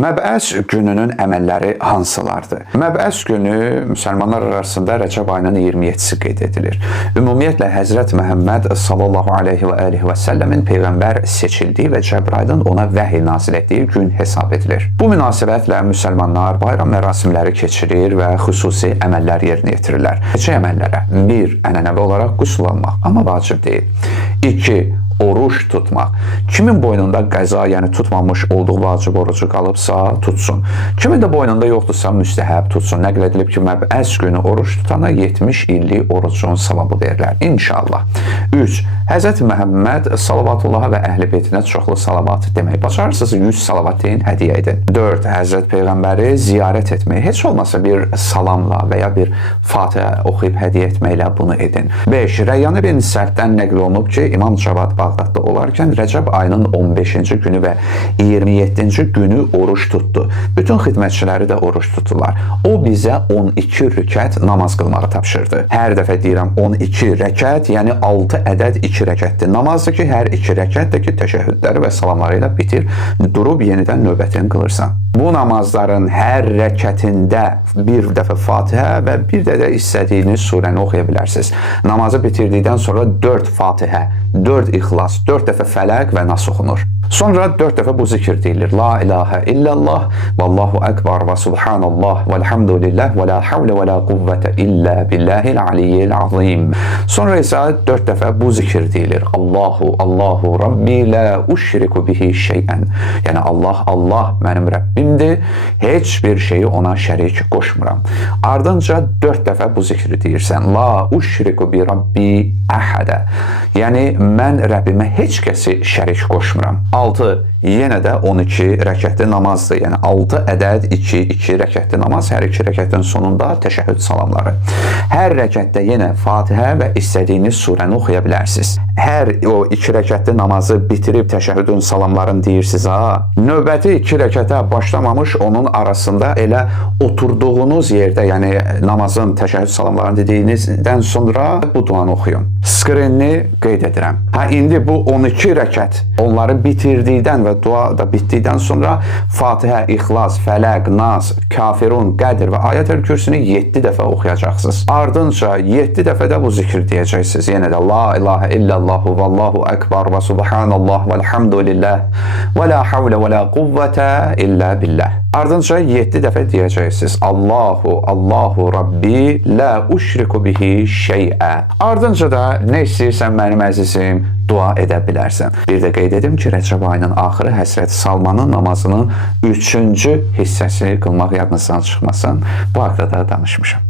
Məbəs gününün əməlləri hansılardır? Məbəs günü müsəlmanlar arasında Rəcəb ayının 27-si qeyd edilir. Ümumiyyətlə Həzrət Məhəmməd sallallahu aleyhi və alihi və səlləmin peyğəmbər seçildiyi və Cəbrailin ona vəhy nazil etdiyi gün hesab edilir. Bu münasibətlə müsəlmanlar bayram mərasimləri keçirir və xüsusi əməllər yerinə yetirirlər. Neçə əməllərə? 1. Ənənəvi olaraq qüsl almaq, amma vacib deyil. 2. Oruç tutmaq. Kimin boynunda qəza, yəni tutmamış olduğu vacib orucu qalıbsa, tutsun. Kimin də boynunda yoxdursa, müstəhəb tutsun. Nəql edilib ki, məbəs günü oruç tutana 70 illik orucun savabı verilər. İnşallah. 3. Həzrət Məhəmməd salavatullaha və əhl-i beytinə çoxlu salavat demək. Bacarırsınız 100 salavat deyin, hədiyyə edin. 4. Həzrət Peyğəmbəri ziyarət etmək. Heç olmasa bir salamla və ya bir Fatihə oxuyub hədiyyə etməklə bunu edin. 5. Rəyyan ibn Sərdən nəql olunub ki, İmam Cavad Bağdadda olarkən Rəcəb ayının 15-ci günü və 27-ci günü oruç tutdu. Bütün xidmətçiləri də oruç tutdular. O bizə 12 rükət namaz qılmağı tapşırdı. Hər dəfə deyirəm 12 rəkət, yəni 6 ədəd 2 rəkətdir. Namazdır ki, hər 2 rəkət də ki, təşəhhüdləri və salamları ilə bitir, durub yenidən növbətini qılırsan. Bu namazların hər rəkətində bir dəfə Fatihə və bir də istədiyiniz surəni oxuya bilərsiniz. Namazı bitirdikdən sonra 4 Fatihə, 4 İxlas, 4 dəfə Fələq və Nas oxunur. Sonra 4 dəfə bu zikr deyilir. La ilahə illallah, vallahu əkbar və subhanallah, vəlhamdülillah, və la havlə və la quvvətə illə billahil aliyyil azim. Sonra isə 4 dəfə bu zikr deyilir. Allahu Rabbi la uşriku bihi şeyən. Yəni Allah, Allah mənim Rəbbimdir, heç bir şeyi ona şərik qoşmuram. Ardınca 4 dəfə bu zikri deyirsən. La uşriku bi Rabbi əhədə. Yəni mən Rəbbimə heç kəsi şərik qoşmuram. 6. Yenə də 12 rəkətli namazdır. Yəni 6 ədəd 2 rəkətli namaz, hər 2 rəkətin sonunda təşəhhüd salamları. Hər rəkətdə yenə Fatihə və istədiyiniz surəni oxuya bilərsiniz. Hər o 2 rəkətli namazı bitirib təşəhhüdün salamlarını deyirsiniz, növbəti 2 rəkətə başlamamış onun arasında elə oturduğunuz yerdə, yəni namazın təşəhhüd salamlarını dediyinizdən sonra bu duanı oxuyun. Skrinini qeyd edirəm. İndi bu 12 rəkət onları bitirdikdən və dua da bitdikdən sonra Fatihə, İxlas, Fələq, Nas, Kafirun, Qədr və Ayət-əl Kürsünü 7 dəfə oxuyacaqsınız. Ardınca 7 dəfə də bu zikr deyəcəksiniz. Yenə də La ilahə illallahu, vallahu əkbar və subhanallah, vəlhamdülillah, və la havlə və la quvvətə illə billah. Ardınca 7 dəfə deyəcəksiniz. Allahu Rabbi la uşriku bihi şeyə. Ardınca da nə istəyirsən mənim əzizim, dua edə bilərsən. Bir də qeyd edim ki, Rəcəb ayının axırı Həzrət Salmanın namazının 3-cü hissəsi qılmaq yadınızdan çıxmasın. Bu haqda da danışmışam.